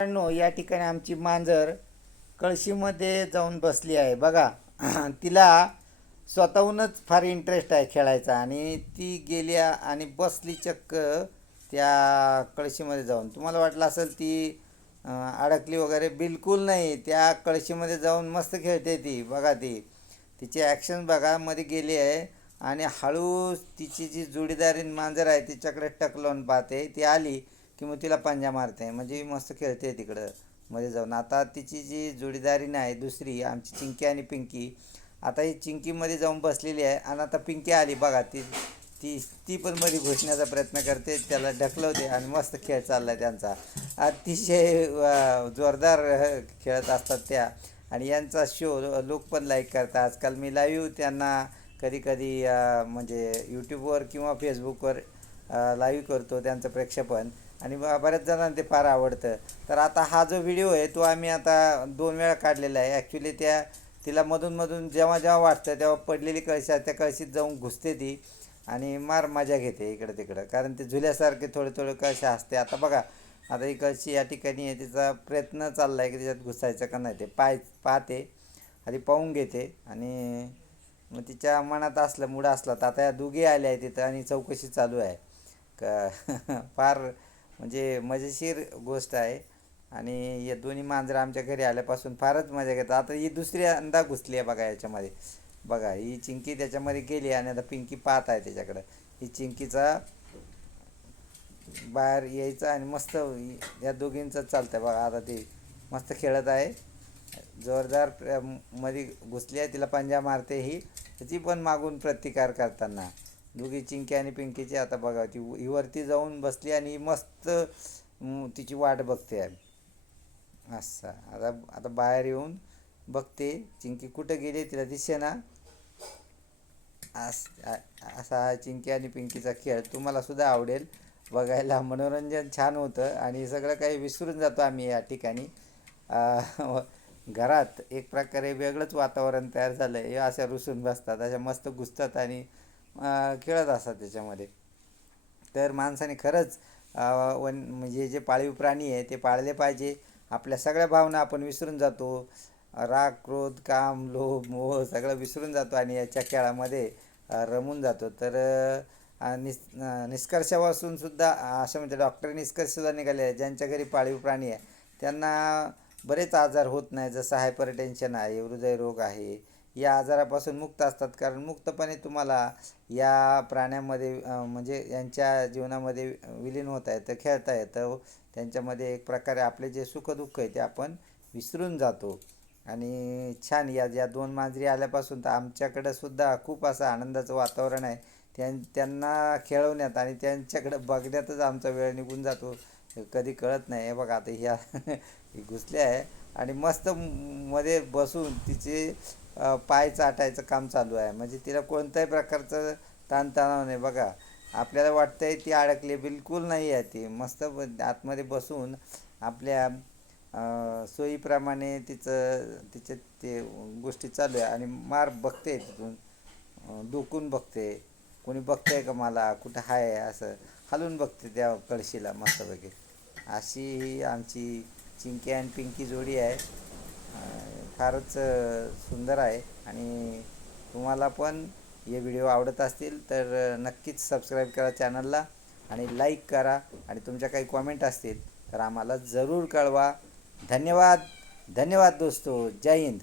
मित्रांनो या ठिकाणी आमची मांजर कळशीमध्ये जाऊन बसली आहे. बघा तिला स्वतःहूनच फार इंटरेस्ट आहे खेळायचा आणि ती गेली आणि बसली चक्क त्या कळशीमध्ये जाऊन. तुम्हाला वाटलं असेल ती अडकली वगैरे? बिलकुल नाही. त्या कळशीमध्ये जाऊन मस्त खेळते ती. बघा ती. तिची ॲक्शन बघा मध्ये गेली आहे आणि हळू तिची जी जोडीदारीन मांजर आहे तिच्याकडे टक लावून पाहते. ती आली की मग तिला पंजा मारते. म्हणजे मस्त खेळते तिकडं. मध्ये जाऊन. आता तिची जी जोडीदारीन आहे दुसरी आमची चिंकी आणि पिंकी. आता ही चिंकीमध्ये जाऊन बसलेली आहे आणि आता पिंकी आली. बघा ती ती ती पण मध्ये घुसण्याचा प्रयत्न करते. त्याला ढकलवते आणि मस्त खेळ चालला आहे त्यांचा. अतिशय जोरदार खेळत असतात त्या. आणि यांचा शो लोक पण लाईक करतात आजकाल मी लाईव्ह त्यांना कधी कधी म्हणजे यूट्यूबवर किंवा फेसबुकवर लाईव्ह करतो त्यांचं प्रेक्षेपण. आणि बऱ्याच जणांना ते फार आवडतं. तर आता हा जो व्हिडिओ आहे तो आम्ही आता दोन वेळा काढलेला आहे. ॲक्च्युली त्या तिला मधून मधून जेव्हा जेव्हा वाटतं तेव्हा पडलेली कळशी त्या कळशीत जाऊन घुसते ती. आणि मार मजा घेते इकडं तिकडं. कारण ते झुल्यासारखे थोडे थोडे कळशी असते आता बघा आता ही कळशी या ठिकाणी आहे तिचा प्रयत्न चालला आहे की त्याच्यात घुसायचं का नाही ते पाय पाहते. आधी पाहून घेते. आणि मग तिच्या मनात असलं मूड असला तर आता या दोघी आल्या आहेत तिथं आणि चौकशी चालू आहे. का फार म्हणजे मजेशीर गोष्ट आहे. आणि या दोन्ही मांजरं आमच्या घरी आल्यापासून फारच मजा घेतात. आता ही दुसऱ्यांदा घुसली आहे बघा याच्यामध्ये. बघा ही चिंकी त्याच्यामध्ये गेली आणि आता पिंकी पाहत आहे त्याच्याकडं. ही चिंकीचा बाहेर यायचं आणि मस्त या दोघींचं चालतं आहे बघा. आता ती मस्त खेळत आहे. जोरदार प्र- मध्ये घुसली आहे तिला पंजा मारते ही. ती पण मागून प्रतिकार करताना. दोघी चिंकी आणि पिंकीची आता बघा ती ही वरती जाऊन बसली आणि मस्त तिची वाट बघते आहे असं आता आता बाहेर येऊन बघते चिंकी कुठं गेली तिला दिसे ना. अस असा हा चिंकी आणि पिंकीचा खेळ तुम्हाला सुद्धा आवडेल. बघायला मनोरंजन छान होतं आणि सगळं काही विसरून जातो आम्ही या ठिकाणी. घरात एक प्रकारे वेगळंच वातावरण तयार झालं आहे हे अशा रुसून बसतात अशा मस्त घुसतात आणि खेळत असतात त्याच्यामध्ये. तर माणसाने खरंच वन म्हणजे जे पाळीव प्राणी आहे ते पाळले पाहिजे. आपल्या सगळ्या भावना आपण विसरून जातो. राग क्रोध काम लोभ मोह सगळं विसरून जातो आणि याच्या खेळामध्ये रमून जातो. तर निस् निस निष्कर्षापासून सुद्धा असं म्हणजे डॉक्टर निष्कर्षसुद्धा निघाले आहे ज्यांच्या घरी पाळीव प्राणी आहे त्यांना बरेच आजार होत नाही. जसं हायपरटेन्शन आहे हृदयरोग आहे या आजारापासून मुक्त असतात. कारण मुक्तपणे तुम्हाला या प्राण्यामध्ये म्हणजे यांच्या जीवनामध्ये विलीन होता येतं खेळता येतं. त्यांच्यामध्ये एक प्रकारे आपले जे सुखदुःख आहे ते आपण विसरून जातो. आणि छान या ज्या दोन मांजरी आल्यापासून तर आमच्याकडं सुद्धा खूप असं आनंदाचं वातावरण आहे. त्यां त्यांना खेळवण्यात आणि त्यांच्याकडं बघण्यातच आमचा वेळ निघून जातो. कधी कळत नाही. हे बघा आता ह्या घुसल्या आहे. आणि मस्त मध्ये बसून तिचे पाय चाटायचं काम चालू आहे. म्हणजे तिला कोणत्याही प्रकारचं ताणतणाव नाही. बघा आपल्याला वाटतंय ती अडकली. बिलकुल नाही आहे ती. मस्त आतमध्ये बसून आपल्या सोयीप्रमाणे तिचं तिचे ते गोष्टी चालू आहे. आणि मार बघते तिथून. डोकून बघते. कोणी बघतंय का मला? कुठं आहे असं हलून बघते त्या कळशीला मस्तपैकी. अशी ही आमची चिंकी आणि पिंकी जोडी आहे. फारच सुंदर आहे आणि तुम्हाला पण हे व्हिडिओ आवडत असतील तर नक्कीच सबस्क्राईब करा चॅनलला आणि लाईक करा आणि तुमच्या काही कॉमेंट असतील तर आम्हाला जरूर कळवा. धन्यवाद. धन्यवाद दोस्तो. जय हिंद.